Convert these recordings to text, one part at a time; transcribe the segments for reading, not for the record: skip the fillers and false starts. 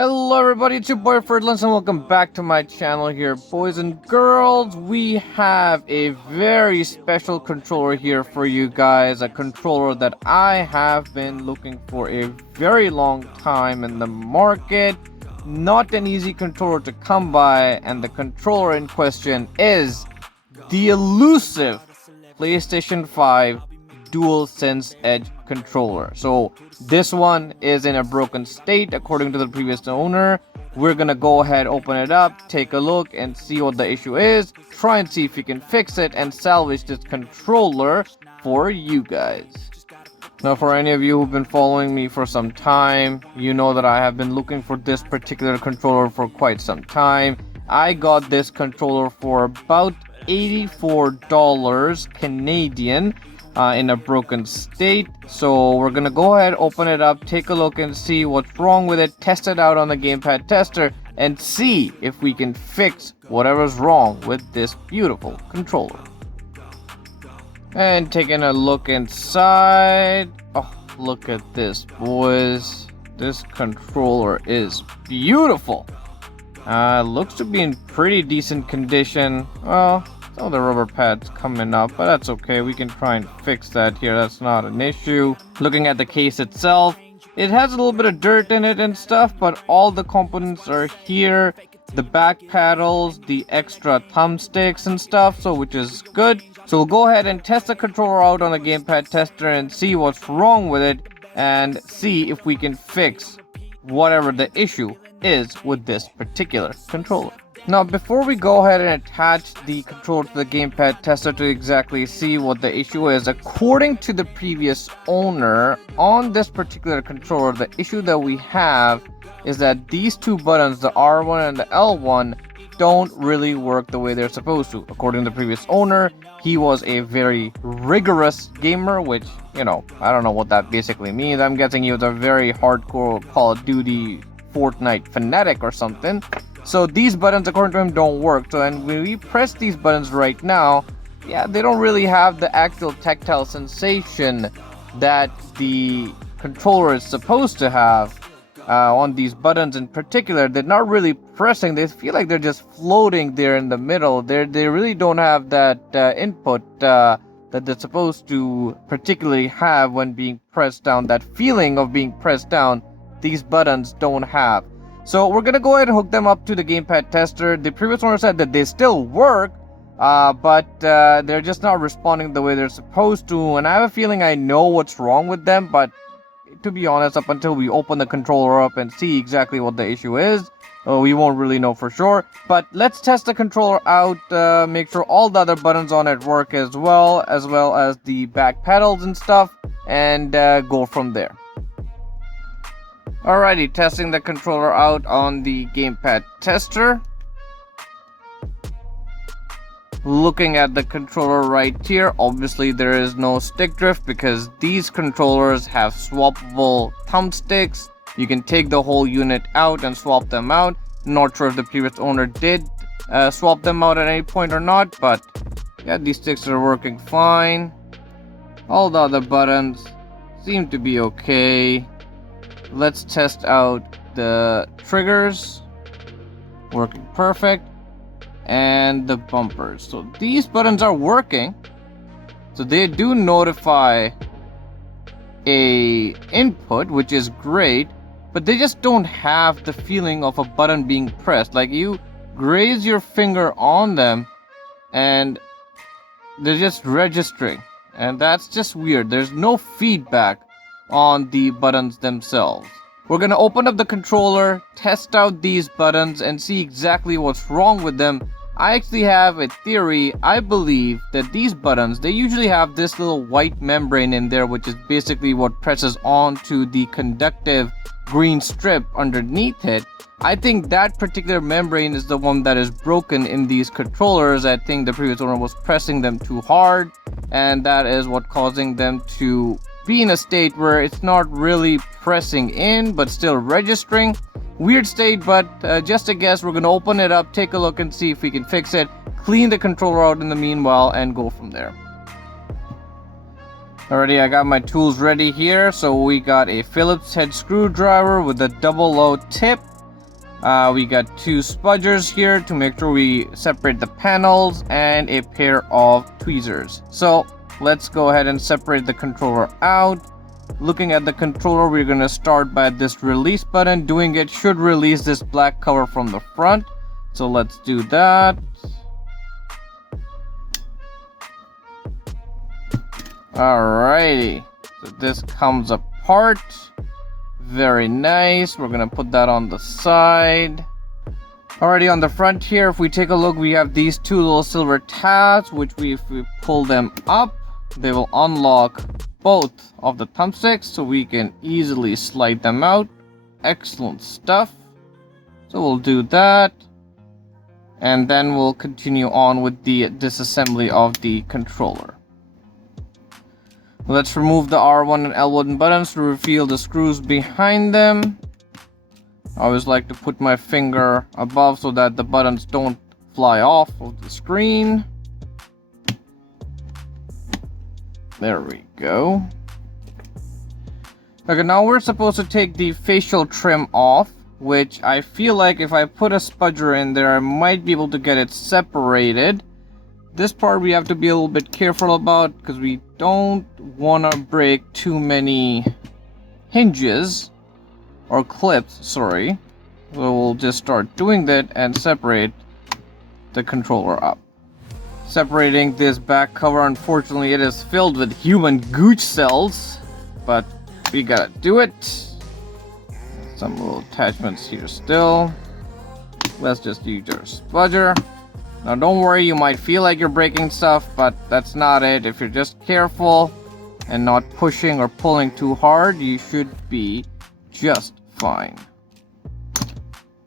Hello everybody, it's your boy Ferdlins and welcome back to my channel here, boys and girls. We have a very special controller here for you guys, a controller that I have been looking for a very long time in the market. Not an easy controller to come by, and the controller in question is the elusive PlayStation 5 DualSense Edge controller. So this one is in a broken state according to the previous owner. We're gonna go ahead, open it up, take a look and see what the issue is, try and see if we can fix it and salvage this controller for you guys. Now, for any of you who've been following me for some time, you know that I have been looking for this particular controller for quite some time. I got this controller for about $84 Canadian in a broken state. So we're gonna go ahead, open it up, take a look and see what's wrong with it, test it out on the Gamepad tester and see if we can fix whatever's wrong with this beautiful controller. And taking a look inside, oh, look at this, boys. This controller is beautiful. Looks to be in pretty decent condition. Well, some of the rubber pads coming up, but that's okay. We can try and fix that here. That's not an issue. Looking at the case itself, it has a little bit of dirt in it and stuff, but all the components are here. The back paddles, the extra thumbsticks and stuff, so which is good. So we'll go ahead and test the controller out on the Gamepad tester and see what's wrong with it and see if we can fix whatever the issue is with this particular controller. Now, before we go ahead and attach the controller to the Gamepad tester to exactly see what the issue is, according to the previous owner, on this particular controller, the issue that we have is that these two buttons, the R1 and the L1, don't really work the way they're supposed to. According to the previous owner, he was a very rigorous gamer, which, you know, I don't know what that basically means. I'm guessing he was a very hardcore Call of Duty Fortnite fanatic or something. So these buttons, according to him, don't work. So then when we press these buttons right now, yeah, they don't really have the actual tactile sensation that the controller is supposed to have. On these buttons in particular, they're not really pressing. They feel like they're just floating there in the middle. They really don't have that input that they're supposed to particularly have when being pressed down. That feeling of being pressed down, these buttons don't have. So we're gonna go ahead and hook them up to the Gamepad tester. The previous owner said that they still work, but they're just not responding the way they're supposed to. And I have a feeling I know what's wrong with them, but to be honest, up until we open the controller up and see exactly what the issue is, we won't really know for sure. But let's test the controller out, make sure all the other buttons on it work as well as the back pedals and stuff, and go from there. Alrighty, testing the controller out on the Gamepad tester. Looking at the controller right here, obviously there is no stick drift because these controllers have swappable thumbsticks. You can take the whole unit out and swap them out. Not sure if the previous owner did swap them out at any point or not, but yeah, these sticks are working fine. All the other buttons seem to be okay. Let's test out the triggers. Working perfect. And the bumpers. So these buttons are working. So they do notify a input, which is great, but they just don't have the feeling of a button being pressed. Like you graze your finger on them and they're just registering. And that's just weird. There's no feedback on the buttons themselves. We're gonna open up the controller, test out these buttons and see exactly what's wrong with them. I actually have a theory. I believe that these buttons, they usually have this little white membrane in there, which is basically what presses onto the conductive green strip underneath it. I think that particular membrane is the one that is broken in these controllers. I think the previous owner was pressing them too hard, and that is what causing them to be in a state where it's not really pressing in but still registering. Weird state, but just a guess. We're gonna open it up, take a look and see if we can fix it, clean the controller out in the meanwhile and go from there. Alrighty, I got my tools ready here. So we got a Phillips head screwdriver with a double low tip. We got 2 spudgers here to make sure we separate the panels, and a pair of tweezers. So let's go ahead and separate the controller out. Looking at the controller, we're going to start by this release button. Doing it should release this black cover from the front. So let's do that. Alrighty, so this comes apart. Very nice. We're gonna put that on the side. Alrighty, on the front here, if we take a look, we have these 2 little silver tabs, which if we pull them up, they will unlock both of the thumbsticks, so we can easily slide them out. Excellent stuff. So we'll do that, and then we'll continue on with the disassembly of the controller. Let's remove the R1 and L1 buttons to reveal the screws behind them. I always like to put my finger above so that the buttons don't fly off of the screen. There we go. Okay, now we're supposed to take the facial trim off, which I feel like if I put a spudger in there, I might be able to get it separated. This part we have to be a little bit careful about because we don't want to break too many hinges or clips, sorry. So we'll just start doing that and separate the controller up. Separating this back cover, unfortunately it is filled with human gooch cells, but we gotta do it. Some little attachments here still. Let's just use our spudger. Now don't worry, you might feel like you're breaking stuff, but that's not it. If you're just careful and not pushing or pulling too hard, you should be just fine.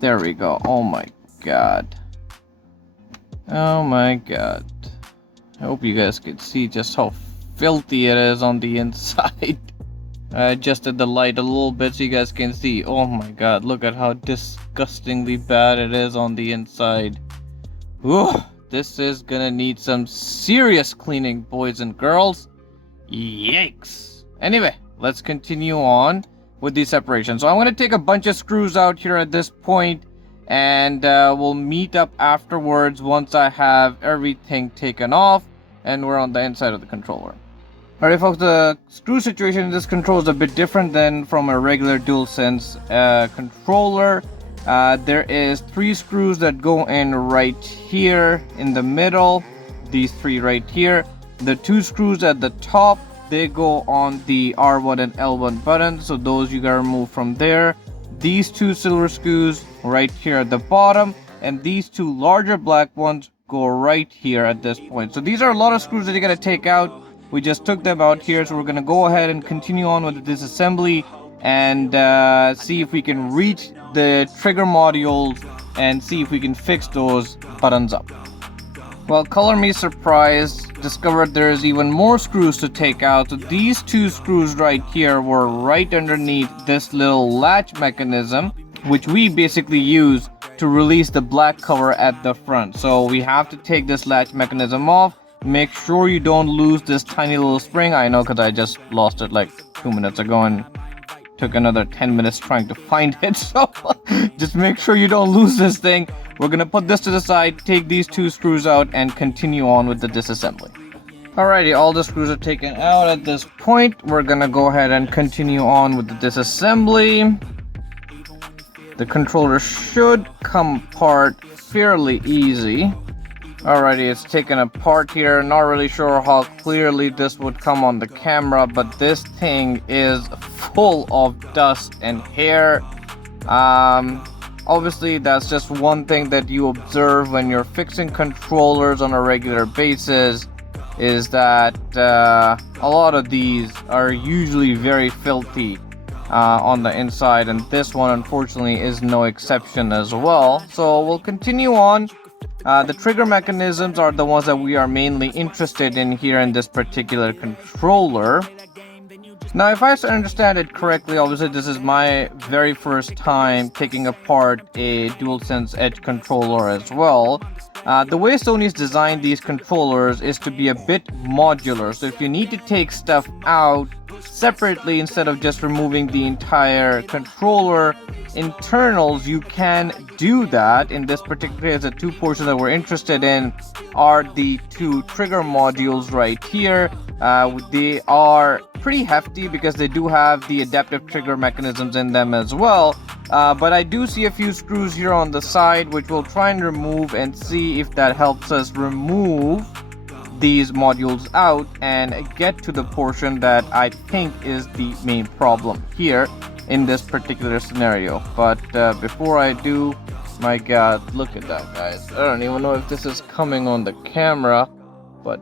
There we go. Oh my god. Oh my god. I hope you guys can see just how filthy it is on the inside. I adjusted the light a little bit so you guys can see. Oh my god, look at how disgustingly bad it is on the inside. Ooh, this is gonna need some serious cleaning, boys and girls. Yikes. Anyway, let's continue on with the separation. So I'm gonna take a bunch of screws out here at this point, and we'll meet up afterwards once I have everything taken off and we're on the inside of the controller. Alright folks, the screw situation in this controller is a bit different than from a regular DualSense controller. There is 3 screws that go in right here in the middle. These 3 right here. The 2 screws at the top, they go on the R1 and L1 buttons, so those you gotta remove from there. These 2 silver screws right here at the bottom, and these 2 larger black ones go right here at this point. So these are a lot of screws that you gotta take out. We just took them out here, so we're gonna go ahead and continue on with the disassembly and see if we can reach the trigger modules and see if we can fix those buttons up. Well, color me surprised, discovered there's even more screws to take out. So these 2 screws right here were right underneath this little latch mechanism, which we basically use to release the black cover at the front. So we have to take this latch mechanism off. Make sure you don't lose this tiny little spring. I know because I just lost it like 2 minutes ago and took another 10 minutes trying to find it. So just make sure you don't lose this thing. We're gonna put this to the side, take these 2 screws out, and continue on with the disassembly. Alrighty, all the screws are taken out at this point. We're gonna go ahead and continue on with the disassembly. The controller should come apart fairly easy. Alrighty, it's taken apart here. Not really sure how clearly this would come on the camera, but this thing is full of dust and hair. Obviously, that's just one thing that you observe when you're fixing controllers on a regular basis, is that a lot of these are usually very filthy on the inside, and this one unfortunately is no exception as well. So we'll continue on. The trigger mechanisms are the ones that we are mainly interested in here in this particular controller. Now, if I understand it correctly, obviously this is my very first time taking apart a DualSense Edge controller as well. The way Sony's designed these controllers is to be a bit modular. So if you need to take stuff out separately instead of just removing the entire controller internals, you can do that. In this particular case, the two portions that we're interested in are the two trigger modules right here. They are pretty hefty because they do have the adaptive trigger mechanisms in them as well. But I do see a few screws here on the side, which we'll try and remove and see if that helps us remove these modules out and get to the portion that I think is the main problem here in this particular scenario. But before I do, my god, look at that, guys. I don't even know if this is coming on the camera, but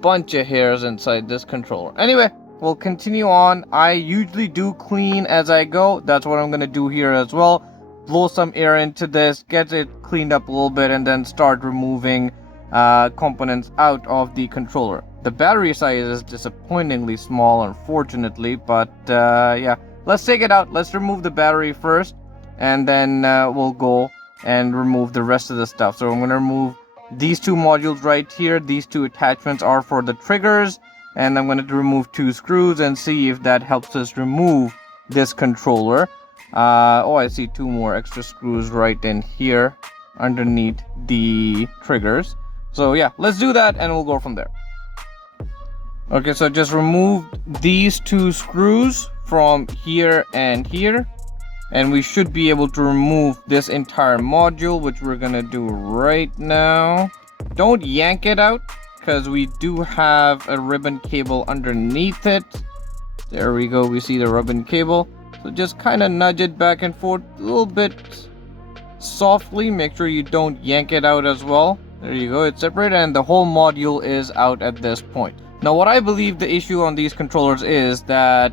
bunch of hairs inside this controller. Anyway, we'll continue on. I usually do clean as I go. That's what I'm gonna do here as well. Blow some air into this, get it cleaned up a little bit, and then start removing components out of the controller. The battery size is disappointingly small, unfortunately, but yeah, let's take it out. Let's remove the battery first, and then we'll go and remove the rest of the stuff. So I'm going to remove these two modules right here. These two attachments are for the triggers, and I'm going to remove two screws and see if that helps us remove this controller. Oh, I see two more extra screws right in here underneath the triggers. So yeah, let's do that and we'll go from there. Okay, so just removed these two screws from here and here, and we should be able to remove this entire module, which we're gonna do right now. Don't yank it out because we do have a ribbon cable underneath it. There we go, we see the ribbon cable. So just kind of nudge it back and forth a little bit softly. Make sure you don't yank it out as well. There you go, it's separate and the whole module is out at this point. Now what I believe the issue on these controllers is that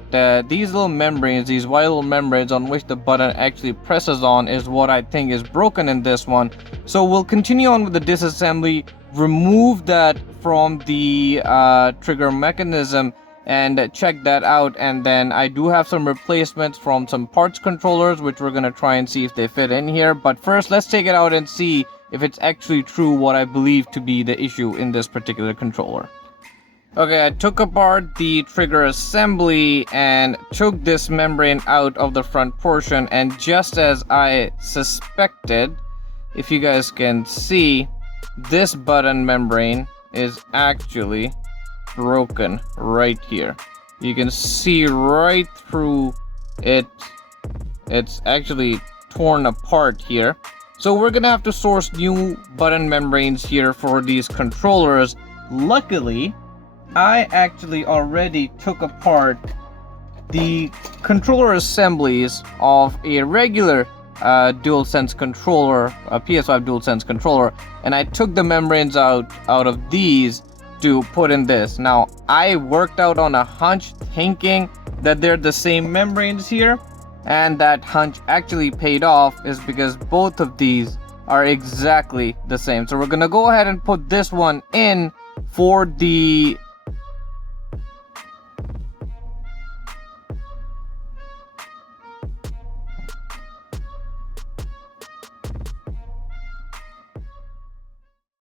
these little membranes, these white little membranes on which the button actually presses on, is what I think is broken in this one. So we'll continue on with the disassembly, remove that from the trigger mechanism and check that out, and then I do have some replacements from some parts controllers which we're gonna try and see if they fit in here. But first, let's take it out and see if it's actually true what I believe to be the issue in this particular controller. Okay, I took apart the trigger assembly and took this membrane out of the front portion, and just as I suspected, if you guys can see, this button membrane is actually broken right here. You can see right through it. It's actually torn apart here. So we're gonna have to source new button membranes here for these controllers. Luckily, I actually already took apart the controller assemblies of a regular DualSense controller, a PS5 DualSense controller, and I took the membranes out of these to put in this. Now, I worked out on a hunch thinking that they're the same membranes here, and that hunch actually paid off, is because both of these are exactly the same. So we're gonna go ahead and put this one in for the